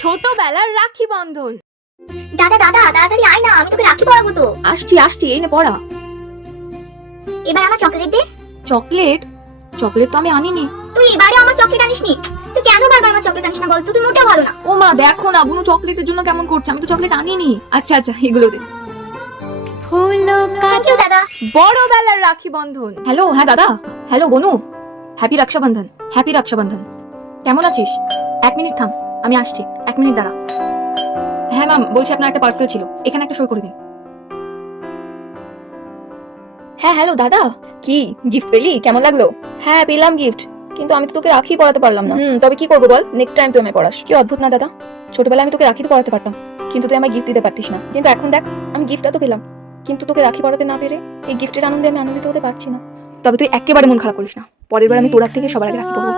ছোটবেলার রাখি বন্ধন। দাদা দাদা তাড়াতাড়ি আয় না, আমি তোকে রাখি পরাবো তো। আসছি এই নে পড়া। এবার আমার চকলেট দে। চকলেট? চকলেট তো আমি আনিনি। তুই এবারে আমার চকলেট আনিসনি, তুই কেন বারবার আমার চকলেট আনিস না বল তো? তুই মোটেও ভালো না। ও মা দেখো না বুনু চকলেটের জন্য কেমন করছে, আমি তো চকলেট আনিনি। আচ্ছা এগুলো দে। থ্যাংক ইউ দাদা। বড়বেলার রাখি বন্ধন। হ্যালো, হ্যাঁ দাদা। হ্যালো বনু, হ্যাপি রক্ষাবন্ধন। হ্যাপি রক্ষাবন্ধন। কেমন আছিস? 1 মিনিট থাম, আমি আসছি, 1 মিনিট দাঁড়া। হ্যাঁ ম্যাম, বলছি আপনার একটা পার্সেল ছিল, এখানে একটা সই করে দিন। হ্যাঁ হ্যালো দাদা। কি গিফট পেলি? কেমন লাগলো? হ্যাঁ পেলাম গিফট, কিন্তু আমি তো তোকে রাখি পড়াতে পারলাম না। তবে কি করবো বল, নেক্সট টাইম তুই আমায় পড়াস। কি অদ্ভুত না দাদা, ছোটবেলায় আমি তোকে রাখি তো পড়াতে পারতাম, কিন্তু তুই আমায় গিফট দিতে পারতিস না। কিন্তু এখন দেখ, আমি গিফটটা তো পেলাম, কিন্তু তোকে রাখি পড়াতে না পেরে এই গিফটের আনন্দে আমি আনন্দিত হতে পারছি না। তবে তুই একেবারে মন খারাপ করিস না, পরের বার আমি তোর থেকে সবার আগে রাখি পড়বো।